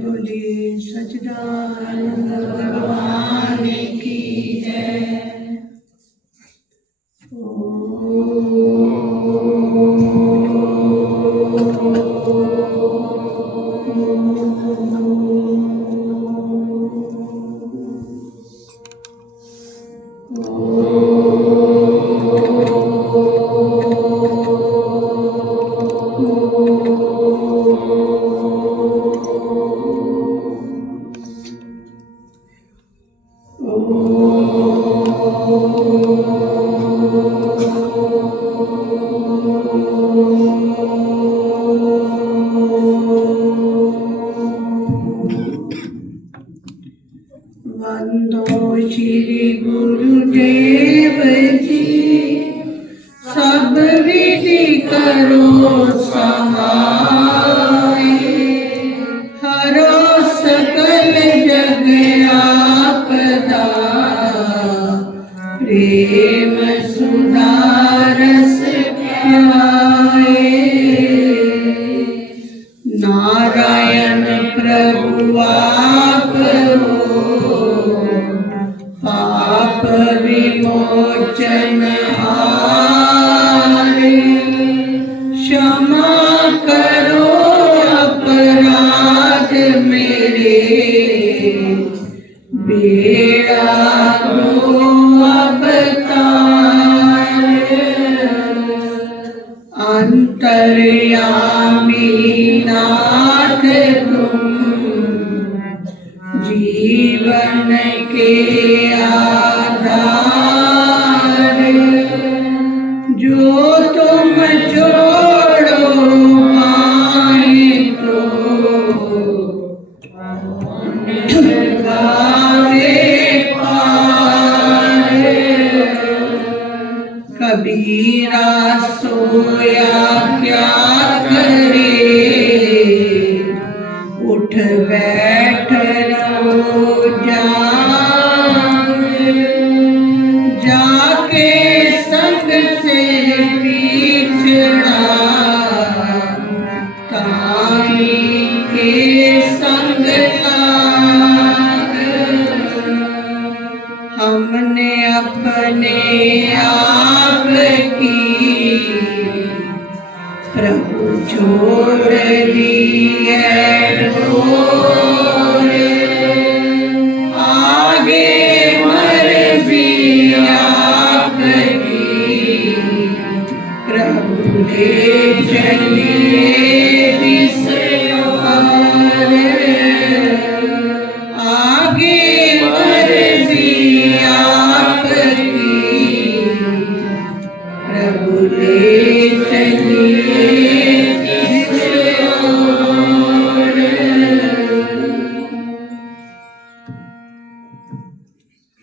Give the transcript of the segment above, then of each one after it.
बोलिए सच्चिदानंद भगवान की जय। वंदो श्री गुरुदेव जी, सब विधि करो सहाय। हरो सकल जग आपदा, प्रेम सुधा रस प्याए। नारायण प्रभु आप हो, पाप विमोचन हारे। क्षमा करो अपराध मेरे, बेड़ा लो अवतार। अंतर्यामी नाथ तुम, जीवन के आधार। जो तुम छोड़ो पाए तो गावे पार। कबीरा सोया क्या करे, उठ बैठ रहो जाग। जाके संग से बिछड़ा, ताई के संग लाग। हमने अपने आप की प्रभु छोड़ दी है डोर। आगे मर्जी आपकी, प्रभु ले चलिए जिस ओर। आगे मर्जी आपकी, प्रभु ले चलिए जिस ओर।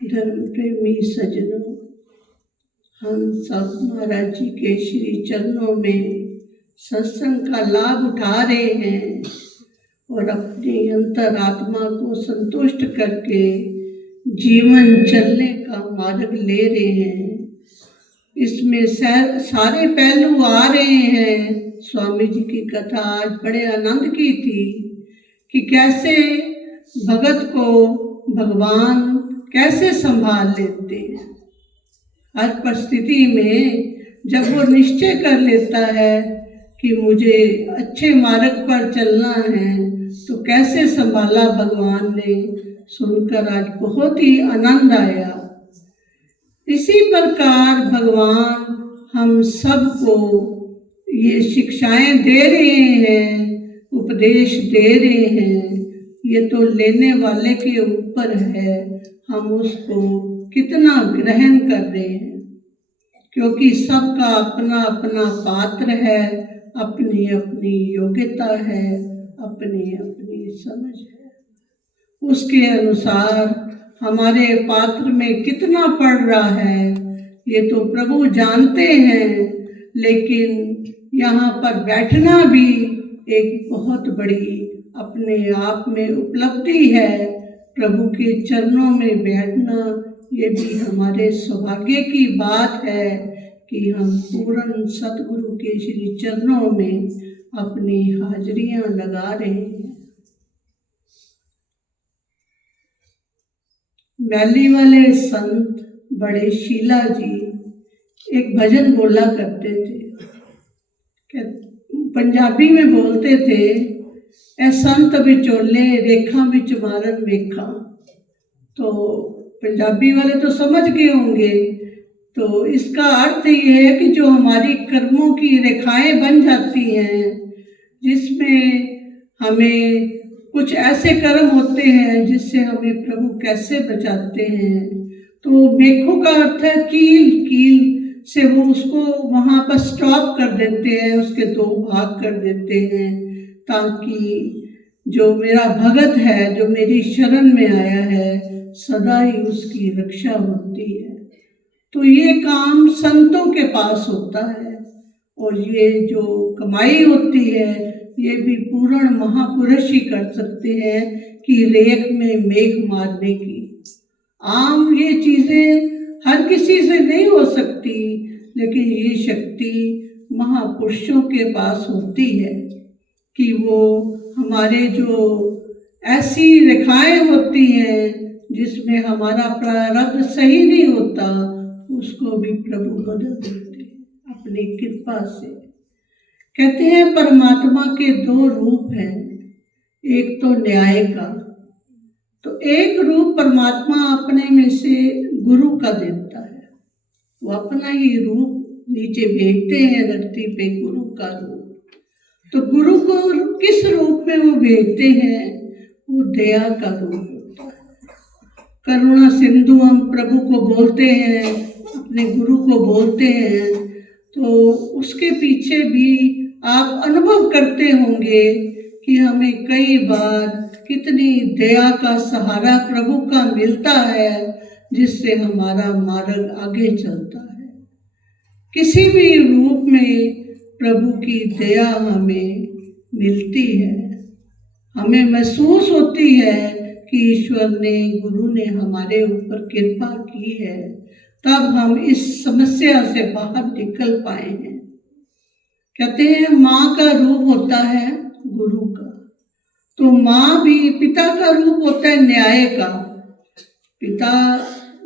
धर्म प्रेमी सज्जनों, हम सब महाराज जी के श्री चरणों में सत्संग का लाभ उठा रहे हैं और अपनी अंतरात्मा को संतुष्ट करके जीवन चलने का मार्ग ले रहे हैं। इसमें सारे पहलू आ रहे हैं। स्वामी जी की कथा आज बड़े आनंद की थी कि कैसे भगत को भगवान कैसे संभाल लेते हैं। हर परिस्थिति में जब वो निश्चय कर लेता है कि मुझे अच्छे मार्ग पर चलना है, तो कैसे संभाला भगवान ने, सुनकर आज बहुत ही आनंद आया। इसी प्रकार भगवान हम सबको ये शिक्षाएं दे रहे हैं, उपदेश दे रहे हैं। ये तो लेने वाले के ऊपर है, हम उसको कितना ग्रहण कर रहे हैं, क्योंकि सबका अपना अपना पात्र है, अपनी अपनी योग्यता है, अपनी अपनी समझ है। उसके अनुसार हमारे पात्र में कितना पड़ रहा है ये तो प्रभु जानते हैं, लेकिन यहाँ पर बैठना भी एक बहुत बड़ी अपने आप में उपलब्धि है। प्रभु के चरणों में बैठना ये भी हमारे सौभाग्य की बात है कि हम पूर्ण सतगुरु के श्री चरणों में अपनी हाजिरियां लगा रहे हैं। मैली वाले संत बड़े शीला जी एक भजन बोला करते थे, पंजाबी में बोलते थे, ए संत विचोले रेखा विच मारन वेखा। तो पंजाबी वाले तो समझ गए होंगे। तो इसका अर्थ ये है कि जो हमारी कर्मों की रेखाएं बन जाती हैं, जिसमें हमें कुछ ऐसे कर्म होते हैं जिससे हमें प्रभु कैसे बचाते हैं। तो मेखों का अर्थ है कील, कील से वो उसको वहाँ पर स्टॉप कर देते हैं, उसके दो भाग कर देते हैं, ताकि जो मेरा भगत है, जो मेरी शरण में आया है, सदा ही उसकी रक्षा होती है। तो ये काम संतों के पास होता है, और ये जो कमाई होती है ये भी पूर्ण महापुरुष ही कर सकते हैं कि रेख में मेघ मारने की। आम ये चीजें हर किसी से नहीं हो सकती, लेकिन ये शक्ति महापुरुषों के पास होती है कि वो हमारे जो ऐसी रेखाएं होती हैं जिसमें हमारा प्रारब्ध सही नहीं होता, उसको भी प्रभु बदल देते हैं अपनी कृपा से। कहते हैं परमात्मा के दो रूप हैं, एक तो न्याय का, तो एक रूप परमात्मा अपने में से गुरु का देता है। वो अपना ही रूप नीचे भेजते हैं धरती पे, गुरु का रूप। तो गुरु को किस रूप में वो भेजते हैं? वो दया का रूप होता है। करुणा सिंधु हम प्रभु को बोलते हैं, अपने गुरु को बोलते हैं, तो उसके पीछे भी आप अनुभव करते होंगे कि हमें कई बार कितनी दया का सहारा प्रभु का मिलता है, जिससे हमारा मार्ग आगे चलता है। किसी भी रूप में प्रभु की दया हमें मिलती है, हमें महसूस होती है कि ईश्वर ने, गुरु ने हमारे ऊपर कृपा की है, तब हम इस समस्या से बाहर निकल पाए हैं। कहते हैं माँ का रूप होता है गुरु का, तो माँ भी पिता का रूप होता है न्याय का। पिता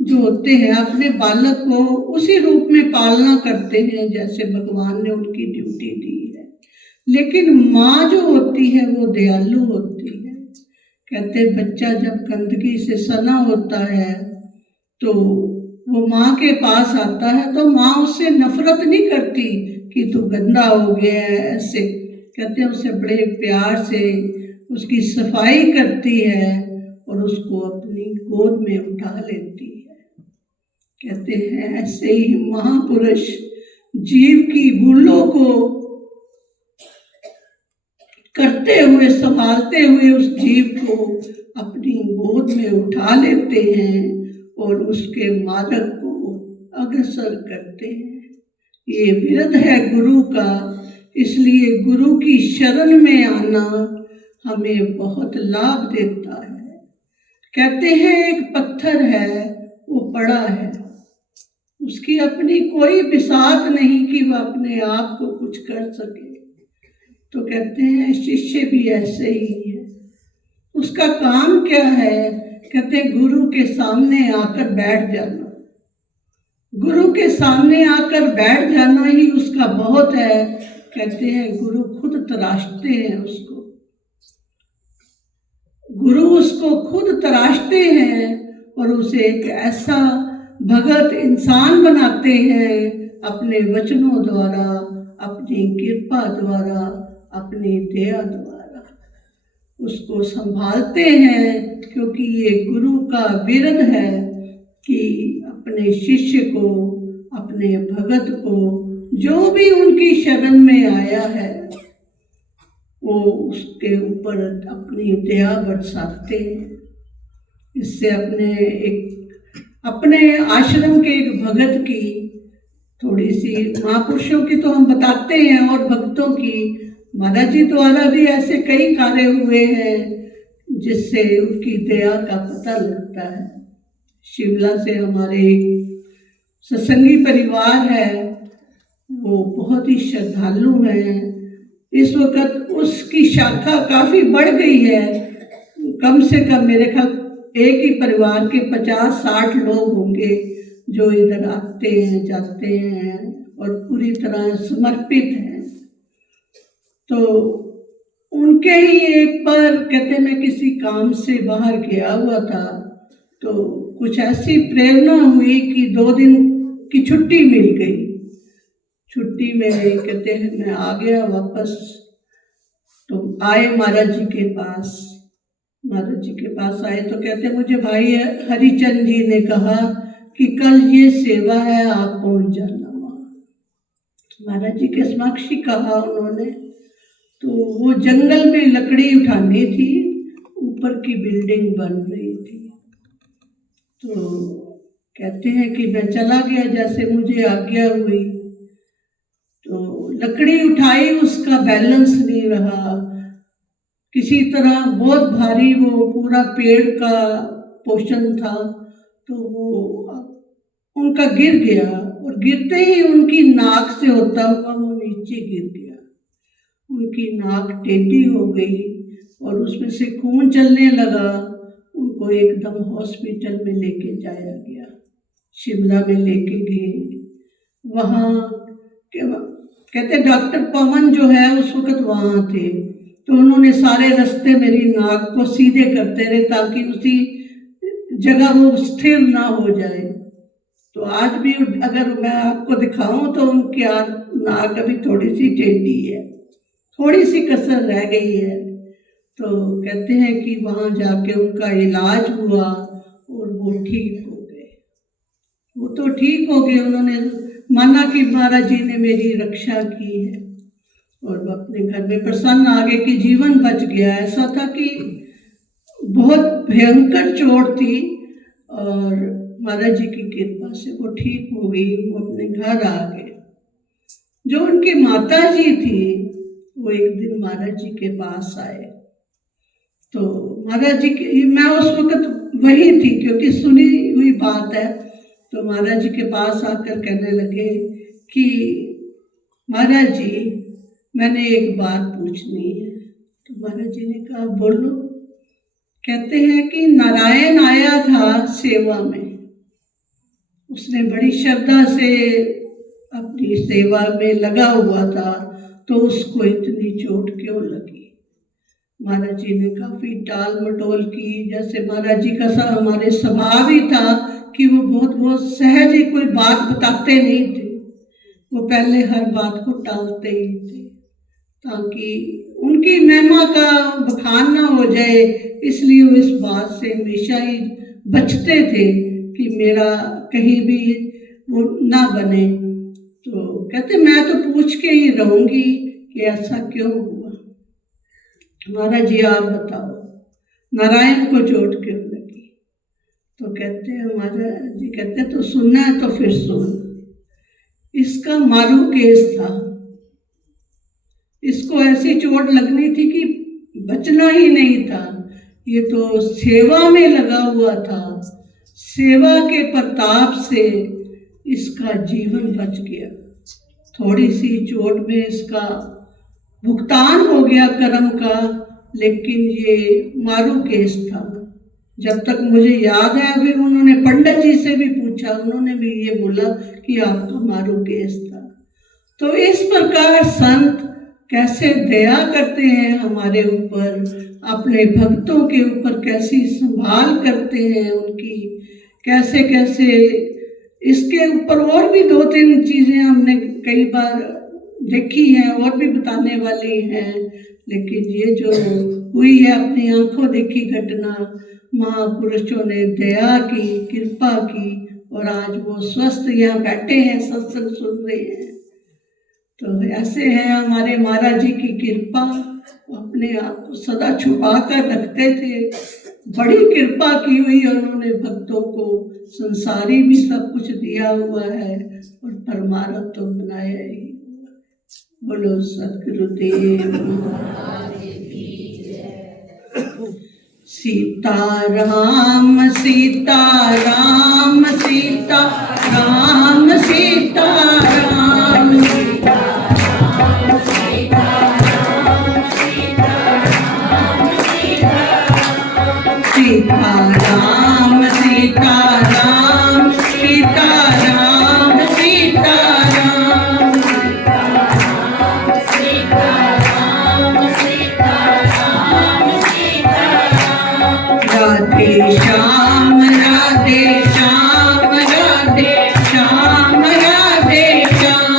जो होते हैं अपने बालक को उसी रूप में पालना करते हैं जैसे भगवान ने उनकी ड्यूटी दी है। लेकिन माँ जो होती है वो दयालु होती है। कहते बच्चा जब गंदगी से सना होता है तो वो माँ के पास आता है, तो माँ उससे नफरत नहीं करती कि तू गंदा हो गया है ऐसे। कहते हैं उसे बड़े प्यार से उसकी सफाई करती है और उसको अपनी गोद में उठा लेती है। कहते हैं ऐसे ही महापुरुष जीव की भूलों को करते हुए, संभालते हुए उस जीव को अपनी गोद में उठा लेते हैं और उसके मार्ग को अग्रसर करते हैं। ये विरध है गुरु का, इसलिए गुरु की शरण में आना हमें बहुत लाभ देता है। कहते हैं एक पत्थर है, वो पड़ा है, उसकी अपनी कोई बिसात नहीं कि वह अपने आप को कुछ कर सके। तो कहते हैं शिष्य भी ऐसे ही है, उसका काम क्या है? कहते हैं गुरु के सामने आकर बैठ जाना। गुरु के सामने आकर बैठ जाना ही उसका बहुत है। कहते हैं गुरु खुद तराशते हैं उसको, गुरु उसको खुद तराशते हैं और उसे एक ऐसा भगत इंसान बनाते हैं अपने वचनों द्वारा, अपनी कृपा द्वारा, अपनी दया द्वारा उसको संभालते हैं। क्योंकि ये गुरु का विरध है कि अपने शिष्य को, अपने भगत को, जो भी उनकी शरण में आया है, वो उसके ऊपर अपनी दया बरसाते हैं। इससे अपने आश्रम के एक भगत की थोड़ी सी, महापुरुषों की तो हम बताते हैं और भक्तों की, महाराज जी द्वारा भी ऐसे कई कार्य हुए हैं जिससे उनकी दया का पता लगता है। शिमला से हमारे एक सत्संगी परिवार है, वो बहुत ही श्रद्धालु हैं। इस वक्त उसकी शाखा काफ़ी बढ़ गई है। कम से कम मेरे ख्याल एक ही परिवार के 50-60 लोग होंगे जो इधर आते हैं, जाते हैं और पूरी तरह समर्पित हैं। तो उनके ही एक बार कहते मैं किसी काम से बाहर गया हुआ था, तो कुछ ऐसी प्रेरणा हुई कि 2 दिन की छुट्टी मिल गई। छुट्टी में कहते हैं मैं आ गया वापस। तो आए महाराज जी के पास। महाराज जी के पास आए तो कहते मुझे भाई हरिचंद जी ने कहा कि कल ये सेवा है, आप पहुंच जाना वहाँ। महाराज जी के समक्ष ही कहा उन्होंने। तो वो जंगल में लकड़ी उठानी थी, ऊपर की बिल्डिंग बन रही थी। तो कहते हैं कि मैं चला गया जैसे मुझे आज्ञा हुई। तो लकड़ी उठाई, उसका बैलेंस नहीं रहा, किसी तरह बहुत भारी वो पूरा पेड़ का पोर्शन था, तो वो उनका गिर गया और गिरते ही उनकी नाक से होता हुआ वो नीचे गिर गया। उनकी नाक टेढ़ी हो गई और उसमें से खून चलने लगा। उनको एकदम हॉस्पिटल में लेके जाया गया, शिमला में लेके गए। वहाँ कहते डॉक्टर पवन जो है उस वक्त वहाँ थे, तो उन्होंने सारे रास्ते मेरी नाक को सीधे करते रहे ताकि उसी जगह वो स्थिर ना हो जाए। तो आज भी अगर मैं आपको दिखाऊं तो उनकी नाक अभी थोड़ी सी टेढ़ी है, थोड़ी सी कसर रह गई है। तो कहते हैं कि वहाँ जाके उनका इलाज हुआ और वो ठीक हो गए। वो तो ठीक हो गए, उन्होंने माना कि महाराज जी ने मेरी रक्षा की है और वो अपने घर में प्रसन्न, आगे की जीवन बच गया। ऐसा था कि बहुत भयंकर चोट थी और महाराज जी की कृपा से वो ठीक हो गई, वो अपने घर आ गए। जो उनकी माता जी थी वो एक दिन महाराज जी के पास आए। तो महाराज जी की, मैं उस वक्त वही थी क्योंकि सुनी हुई बात है। तो महाराज जी के पास आकर कहने लगे कि महाराज जी मैंने एक बात पूछनी है। तो महाराज जी ने कहा बोलो। कहते हैं कि नारायण आया था सेवा में, उसने बड़ी श्रद्धा से अपनी सेवा में लगा हुआ था, तो उसको इतनी चोट क्यों लगी। महाराज जी ने काफी टाल मटोल की, जैसे महाराज जी का सा हमारे स्वभाव ही था कि वो बहुत सहज ही कोई बात बताते नहीं थे, वो पहले हर बात को टालते ही थे ताकि उनकी महिमा का बखान ना हो जाए। इसलिए वो इस बात से हमेशा ही बचते थे कि मेरा कहीं भी वो ना बने। तो कहते मैं तो पूछ के ही रहूंगी कि ऐसा क्यों हुआ। महाराज जी आप बताओ नारायण को चोट क्यों लगी। तो कहते हैं महाराज जी कहते तो सुनना है तो फिर सुन। इसका मारू केस था, इसको ऐसी चोट लगनी थी कि बचना ही नहीं था। ये तो सेवा में लगा हुआ था, सेवा के प्रताप से इसका जीवन बच गया। थोड़ी सी चोट में इसका भुगतान हो गया कर्म का, लेकिन ये मारू केस था। जब तक मुझे याद है, अभी उन्होंने पंडित जी से भी पूछा, उन्होंने भी ये बोला कि आपका मारू केस था। तो इस प्रकार संत कैसे दया करते हैं हमारे ऊपर, अपने भक्तों के ऊपर कैसी संभाल करते हैं उनकी, कैसे कैसे। इसके ऊपर और भी 2-3 चीज़ें हमने कई बार देखी हैं, और भी बताने वाली हैं, लेकिन ये जो हुई है अपनी आंखों देखी घटना, महापुरुषों ने दया की, कृपा की और आज वो स्वस्थ यहाँ बैठे हैं, सत्संग सुन रहे हैं। तो ऐसे हैं हमारे महाराज जी की कृपा। अपने आप को सदा छुपा कर रखते थे, बड़ी कृपा की हुई है उन्होंने भक्तों को। संसारी भी सब कुछ दिया हुआ है और परमार्थ तो बनाया ही। बोलो सतगुरुदेव। सीताराम सीताराम सीताराम सीताराम सीताराम सीताराम सीताराम सीताराम सीताराम राधे श्याम राधे श्याम राधे श्याम राधे श्याम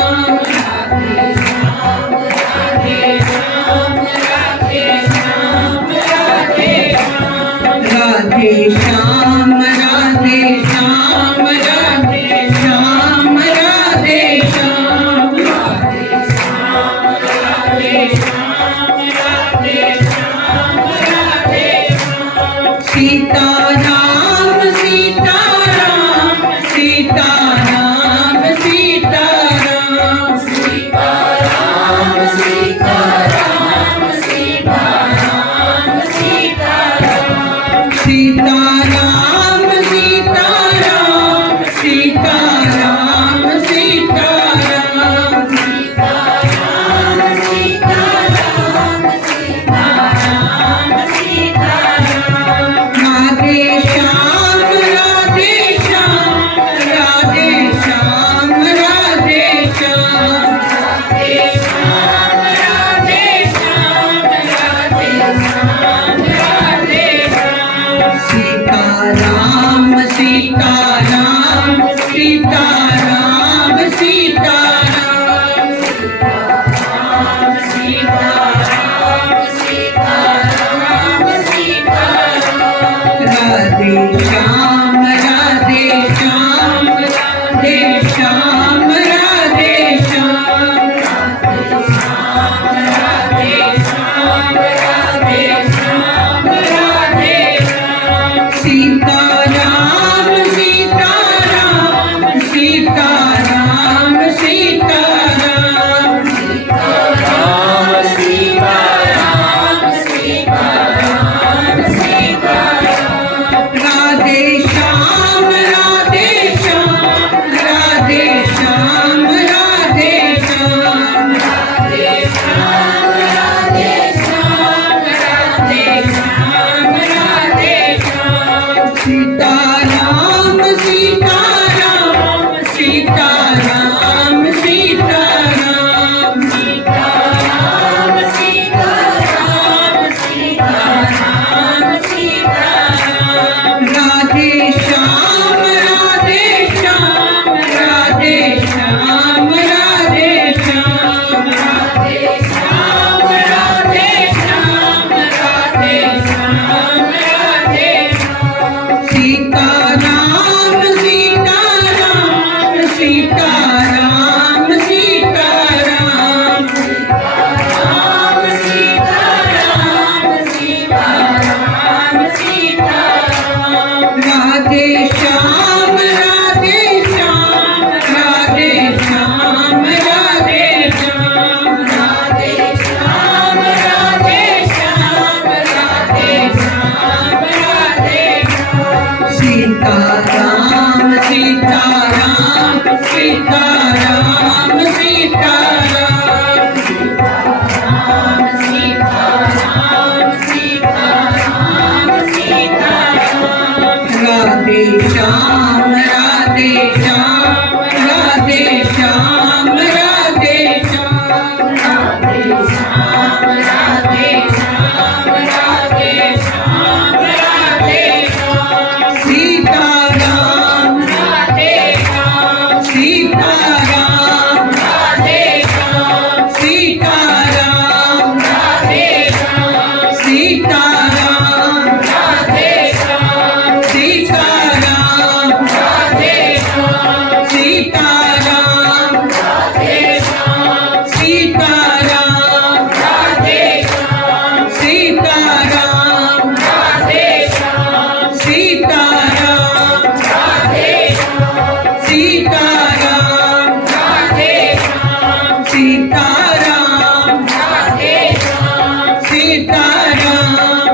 राधे श्याम राधे श्याम राधे श्याम राधे श्याम सीताराम सीताराम सीताराम सीताराम सीताराम सीताराम सीताराम सीताराम सीताराम सीताराम सीताराम सीताराम राधे श्याम राधे श्याम राधे श्याम राधे श्याम सीताराम सीताराम सीताराम सीताराम राधे श्याम राधे श्याम राधे श्याम राधे श्याम सीताराम सीताराम सीताराम सीताराम राधे श्याम राधे श्याम राधे श्याम राधे श्याम सीताराम सीताराम सीताराम सीताराम राधे श्याम राधे श्याम राधे श्याम राधे श्याम सीताराम सीताराम सीताराम सीताराम राधे श्याम राधे श्याम राधे श्याम राधे श्याम सीताराम सीताराम सीताराम सीताराम राधे श्याम राधे श्याम राधे श्याम राधे श्याम सीताराम सीताराम सीताराम सीताराम सीताराम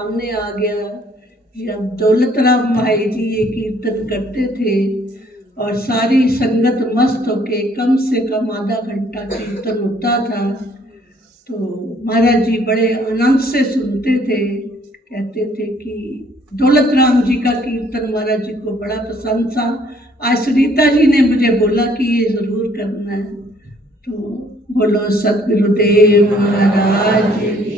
सामने आ गया। जब दौलत राम भाई जी ये कीर्तन करते थे और सारी संगत मस्त होके कम से कम आधा घंटा कीर्तन होता था, तो महाराज जी बड़े आनंद से सुनते थे। कहते थे कि दौलत राम जी का कीर्तन महाराज जी को बड़ा पसंद था। आज सुनीता जी ने मुझे बोला कि ये जरूर करना है। तो बोलो सतगुरुदेव महाराज जी।